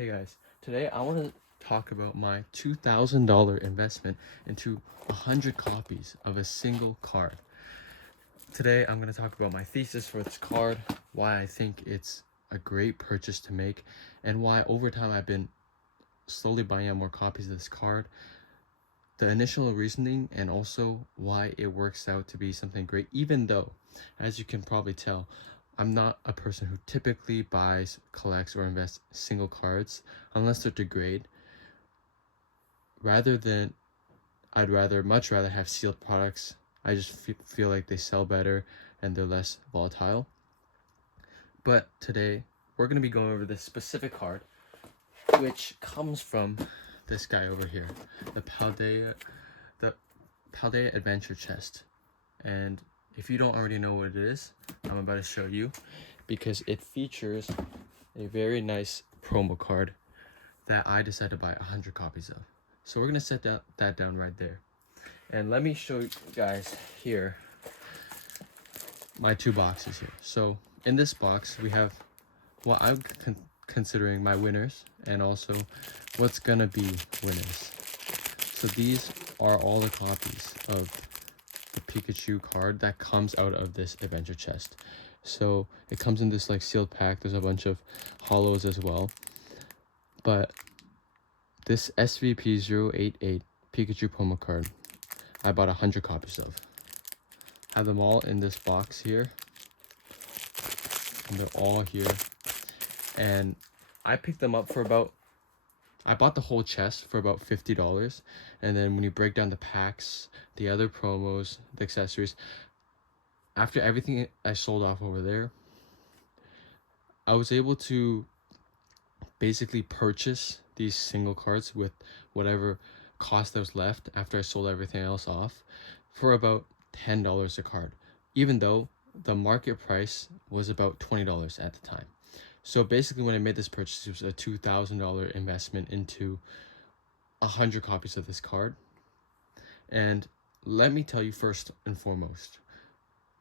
Hey guys, today I want to talk about my $2,000 investment into 100 copies of a single card. Today I'm going to talk about my thesis for this card, why I think it's a great purchase to make, and why over time I've been slowly buying out more copies of this card, the initial reasoning, and also why it works out to be something great, even though, as you can probably tell, I'm not a person who typically buys, collects, or invests single cards unless they're to grade. Rather than, much rather have sealed products. I just feel like they sell better and they're less volatile. But today, we're going to be going over this specific card, which comes from this guy over here, the Paldea Adventure Chest. And if you don't already know what it is, I'm about to show you, because it features a very nice promo card that I decided to buy 100 copies of. So we're gonna set that down right there. And let me show you guys here my two boxes here. So in this box, we have what I'm considering my winners, and also what's gonna be winners. So these are all the copies of the Pikachu card that comes out of this adventure chest. So it comes in this like sealed pack. There's a bunch of hollows as well. But this SVP088 Pikachu promo card, I bought 100 copies of. Have them all in this box here. And they're all here. And I picked them up for I bought the whole chest for about $50. And then when you break down the packs, the other promos, the accessories, after everything I sold off over there, I was able to basically purchase these single cards with whatever cost that was left after I sold everything else off for about $10 a card, even though the market price was about $20 at the time. So basically when I made this purchase, it was a $2,000 investment into 100 copies of this card. And let me tell you first and foremost,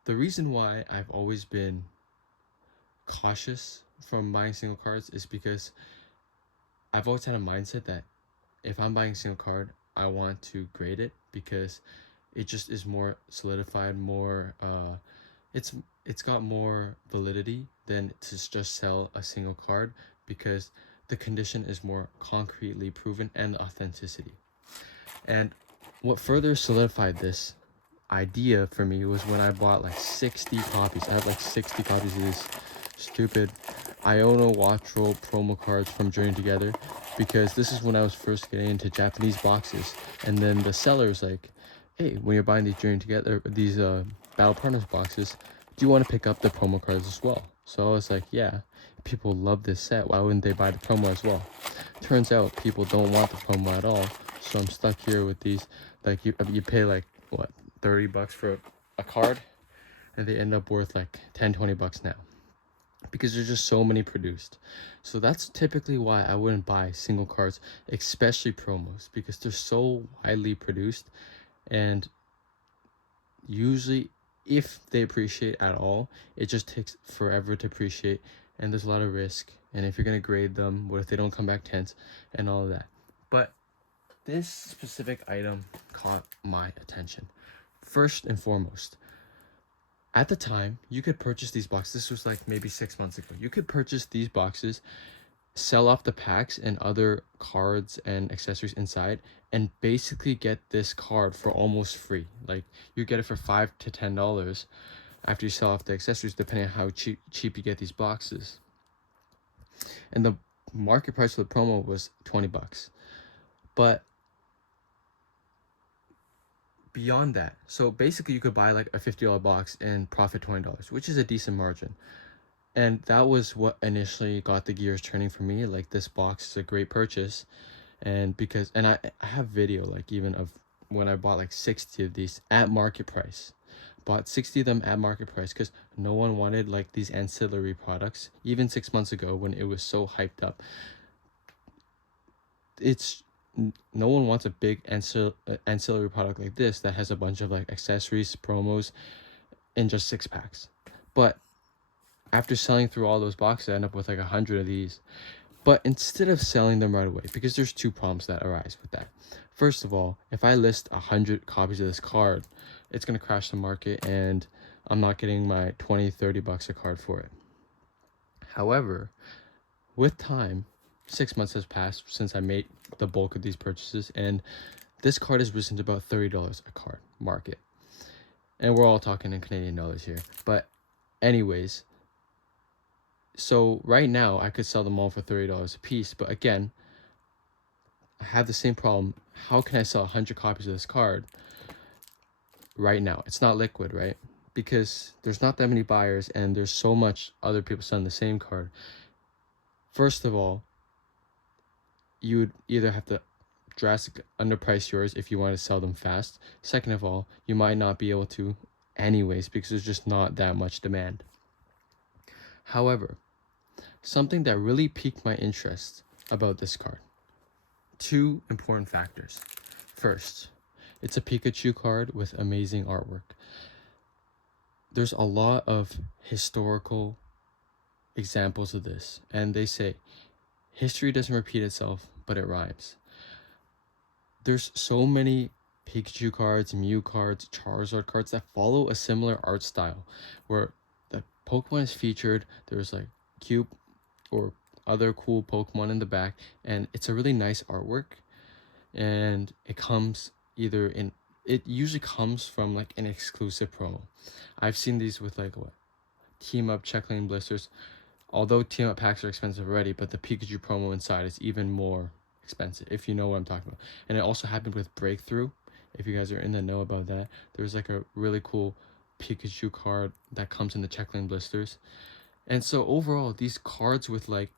the reason why I've always been cautious from buying single cards is because I've always had a mindset that if I'm buying a single card, I want to grade it, because it just is more solidified, more it's got more validity than to just sell a single card, because the condition is more concretely proven and the authenticity. And what further solidified this idea for me was when I bought like 60 copies. I have like 60 copies of these stupid Iono Watch Roll promo cards from Journey Together, because this is when I was first getting into Japanese boxes. And then the seller's like, hey, when you're buying these Journey Together, these Battle Partners boxes, do you want to pick up the promo cards as well? So I was like, yeah, people love this set, why wouldn't they buy the promo as well? Turns out people don't want the promo at all, so I'm stuck here with these. Like you pay like what, $30 for a card, and they end up worth like $10-20 now, because there's just so many produced. So that's typically why I wouldn't buy single cards, especially promos, because they're so widely produced, and usually if they appreciate at all, it just takes forever to appreciate, and there's a lot of risk. And if you're gonna grade them, what if they don't come back tense and all of that? But this specific item caught my attention. First and foremost, at the time, you could purchase these boxes. This was like maybe 6 months ago. You could purchase these boxes, sell off the packs and other cards and accessories inside, and basically get this card for almost free. Like you get it for $5 to $10 after you sell off the accessories, depending on how cheap you get these boxes. And the market price for the promo was $20. But beyond that, so basically you could buy like a $50 box and profit $20, which is a decent margin. And that was what initially got the gears turning for me. Like, this box is a great purchase. And I have video, like, even of when I bought like 60 of these at market price. Bought 60 of them at market price because no one wanted like these ancillary products, even 6 months ago when it was so hyped up. No one wants a big ancillary product like this that has a bunch of like accessories, promos, in just 6 packs. But after selling through all those boxes, I end up with like 100 of these. But instead of selling them right away, because there's two problems that arise with that. First of all, if I list 100 copies of this card, it's going to crash the market and I'm not getting my 20-30 bucks a card for it. However, with time, 6 months has passed since I made the bulk of these purchases, and this card has risen to about $30 a card market. And we're all talking in Canadian dollars here. But anyways, so right now I could sell them all for $30 a piece, but again, I have the same problem. How can I sell 100 copies of this card right now? It's not liquid, right? Because there's not that many buyers and there's so much other people selling the same card. First of all, you would either have to drastically underprice yours if you want to sell them fast. Second of all, you might not be able to anyways because there's just not that much demand. However, something that really piqued my interest about this card. Two important factors. First, it's a Pikachu card with amazing artwork. There's a lot of historical examples of this, and they say history doesn't repeat itself, but it rhymes. There's so many Pikachu cards, Mew cards, Charizard cards that follow a similar art style where the Pokemon is featured, there's like cute or other cool Pokemon in the back, and it's a really nice artwork, and it usually comes from like an exclusive promo. I've seen these with like what team up check lane blisters, although team up packs are expensive already, but the Pikachu promo inside is even more expensive, if you know what I'm talking about. And it also happened with Breakthrough. If you guys are in the know about that, there's like a really cool Pikachu card that comes in the check lane blisters. And so overall, these cards with like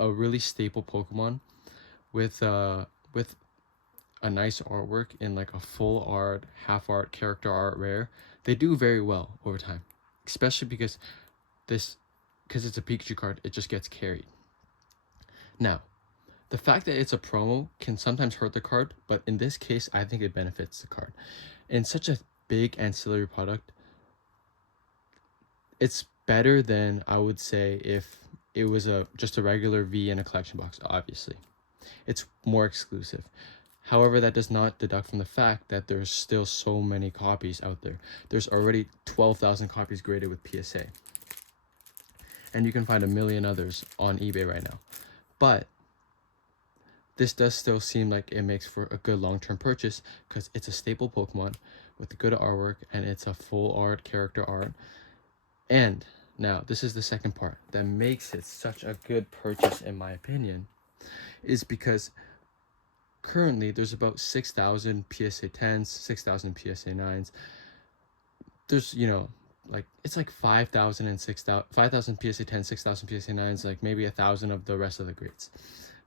a really staple Pokemon with a nice artwork in like a full art, half art, character art rare, they do very well over time. Especially because it's a Pikachu card, it just gets carried. Now, the fact that it's a promo can sometimes hurt the card, but in this case, I think it benefits the card. In such a big ancillary product, it's better than I would say if it was just a regular V in a collection box, obviously. It's more exclusive. However, that does not deduct from the fact that there's still so many copies out there. There's already 12,000 copies graded with PSA. And you can find a million others on eBay right now. But this does still seem like it makes for a good long-term purchase because it's a staple Pokemon with good artwork and it's a full art, character art. And now, this is the second part that makes it such a good purchase in my opinion, is because currently there's about 6,000 PSA 10s, 6,000 PSA 9s. There's, like it's like 5,000 and 6,000, 5,000 PSA 10, 6,000 PSA 9s, like maybe 1,000 of the rest of the grades.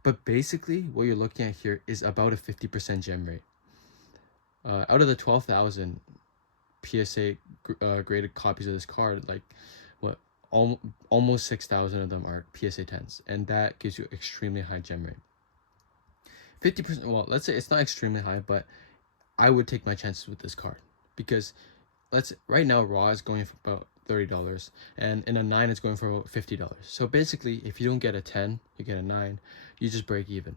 But basically, what you're looking at here is about a 50% gem rate. Out of the 12,000 PSA graded copies of this card, like what, almost 6,000 of them are PSA 10s, and that gives you extremely high gem rate. 50%, well, let's say it's not extremely high, but I would take my chances with this card because right now raw is going for about $30, and in a 9 it's going for about $50. So basically, if you don't get a 10, you get a 9, you just break even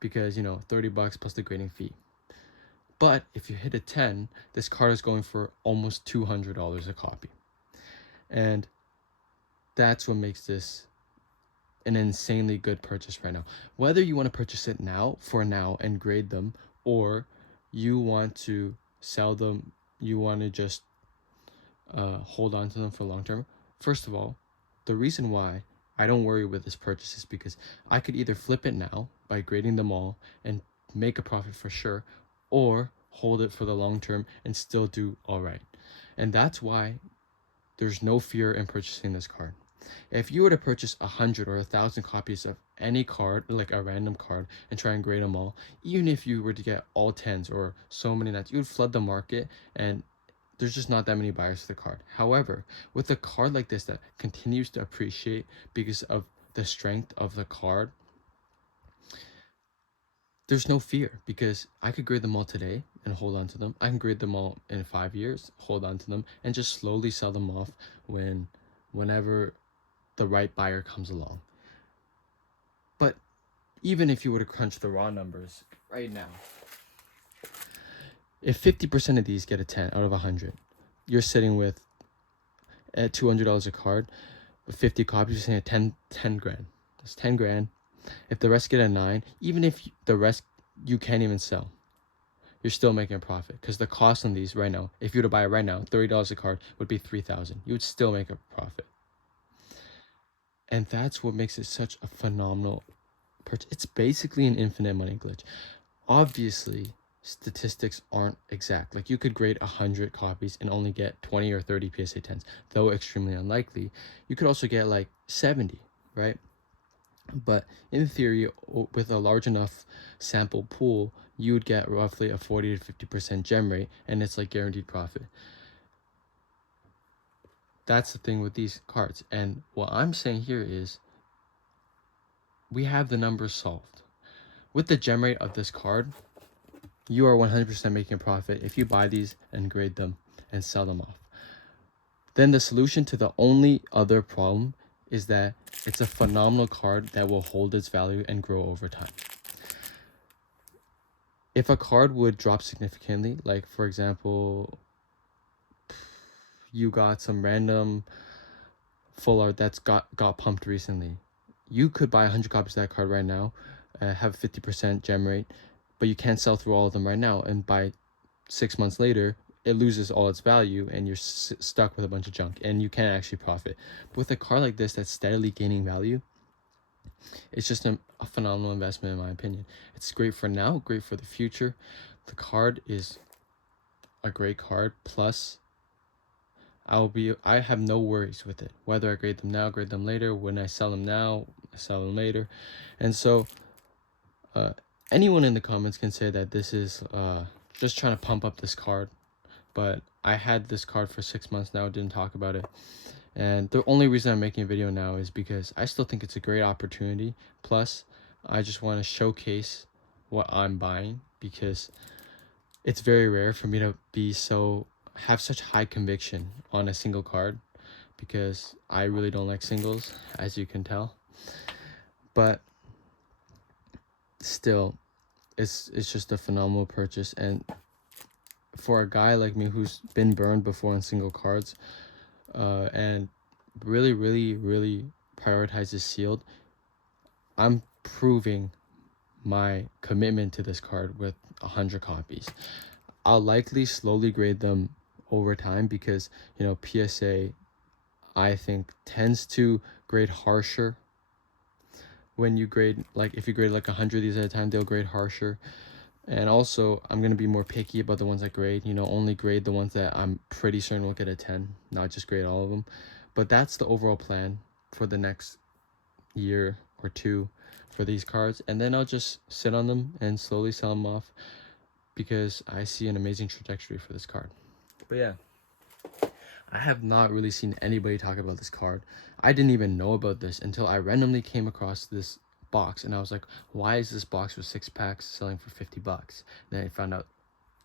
because 30 bucks plus the grading fee. But if you hit a 10, this card is going for almost $200 a copy, and that's what makes this an insanely good purchase right now. Whether you want to purchase it now and grade them, or you want to sell them, you want to just hold on to them for long term. First of all, the reason why I don't worry with this purchase is because I could either flip it now by grading them all and make a profit for sure, or hold it for the long term and still do all right. And that's why there's no fear in purchasing this card. If you were to purchase 100 or 1,000 copies of any card, like a random card, and try and grade them all, even if you were to get all 10s or so many 9s, you would flood the market and there's just not that many buyers for the card. However, with a card like this that continues to appreciate because of the strength of the card, there's no fear because I could grade them all today and hold on to them. I can grade them all in 5 years, hold on to them, and just slowly sell them off whenever the right buyer comes along. even if you were to crunch the raw numbers right now, if 50% of these get a 10 out of 100, you're sitting with at $200 a card, 50 copies, you're sitting at 10 grand. That's 10 grand. If the rest get a 9, even if the rest you can't even sell, you're still making a profit, because the cost on these right now, if you were to buy it right now, $30 a card would be $3,000. You would still make a profit. And that's what makes it such a phenomenal purchase. It's basically an infinite money glitch. Obviously, statistics aren't exact. Like, you could grade 100 copies and only get 20 or 30 PSA 10s, though extremely unlikely. You could also get like 70, right? But in theory, with a large enough sample pool, you would get roughly a 40 to 50% gem rate, and it's like guaranteed profit. That's the thing with these cards. And what I'm saying here is we have the numbers solved. With the gem rate of this card, you are 100% making a profit if you buy these and grade them and sell them off. Then the solution to the only other problem is that it's a phenomenal card that will hold its value and grow over time. If a card would drop significantly, like for example, you got some random full art that's got pumped recently, you could buy 100 copies of that card right now, have a 50% gem rate, but you can't sell through all of them right now, and by 6 months later it loses all its value and you're stuck with a bunch of junk and you can't actually profit. But with a card like this that's steadily gaining value, it's just a phenomenal investment in my opinion. It's great for now, great for the future. The card is a great card, plus I have no worries with it, whether I grade them now, grade them later. When I sell them now, I sell them later. And so anyone in the comments can say that this is just trying to pump up this card, but I had this card for 6 months now, didn't talk about it. And the only reason I'm making a video now is because I still think it's a great opportunity. Plus, I just want to showcase what I'm buying, because it's very rare for me to have such high conviction on a single card, because I really don't like singles, as you can tell. But still, it's just a phenomenal purchase. And for a guy like me who's been burned before on single cards, and really prioritizes sealed, I'm proving my commitment to this card with 100 copies. I'll likely slowly grade them over time, because PSA, I think, tends to grade harsher. When you grade, like if you grade like 100 of these at a time, they'll grade harsher. And also, I'm going to be more picky about the ones I grade. Only grade the ones that I'm pretty certain will get a 10, not just grade all of them. But that's the overall plan for the next year or two for these cards. And then I'll just sit on them and slowly sell them off, because I see an amazing trajectory for this card. But yeah, I have not really seen anybody talk about this card. I didn't even know about this until I randomly came across this box, and I was like, why is this box with 6 packs selling for $50? And then I found out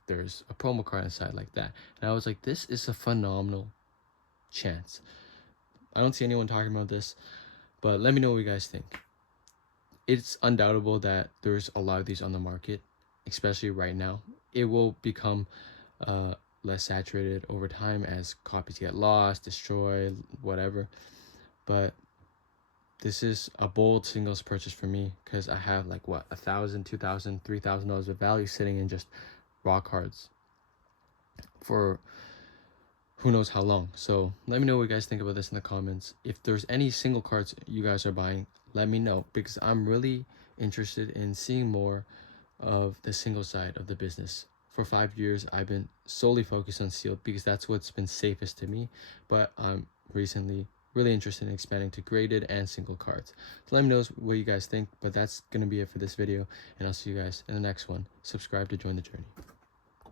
there's a promo card inside like that, and I was like, this is a phenomenal chance. I don't see anyone talking about this, but let me know what you guys think. It's undoubtable that there's a lot of these on the market, especially right now. It will become less saturated over time as copies get lost, destroyed, whatever. But this is a bold singles purchase for me, because I have like what, $1,000, $2,000, $3,000 of value sitting in just raw cards for who knows how long. So let me know what you guys think about this in the comments. If there's any single cards you guys are buying, let me know, because I'm really interested in seeing more of the single side of the business. For 5 years, I've been solely focused on sealed, because that's what's been safest to me. But I'm recently really interested in expanding to graded and single cards. So let me know what you guys think. But that's going to be it for this video, and I'll see you guys in the next one. Subscribe to join the journey.